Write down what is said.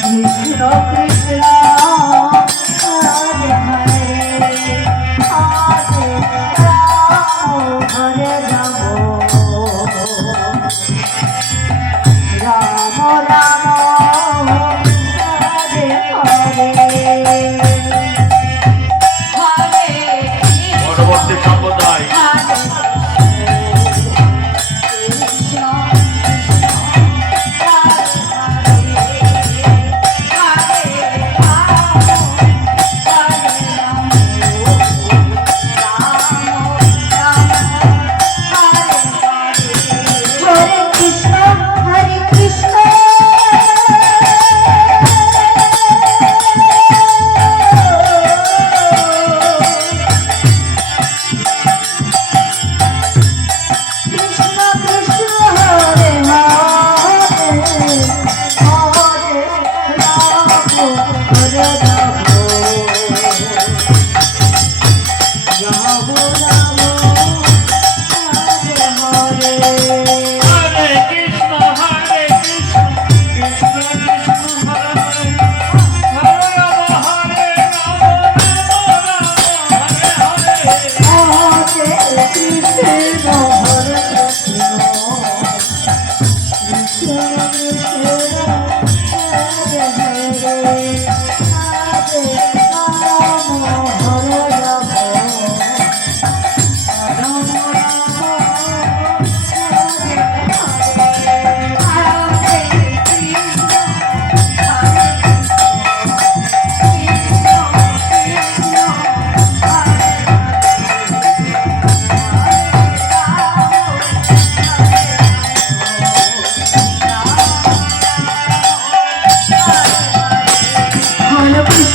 কৃষ্ণ কৃষ্ণ হরে হরে হরে রাম হরে রাম রাম পরবর্তী সম্প্রদায়। Thank you. Hare Hare. Hallelujah.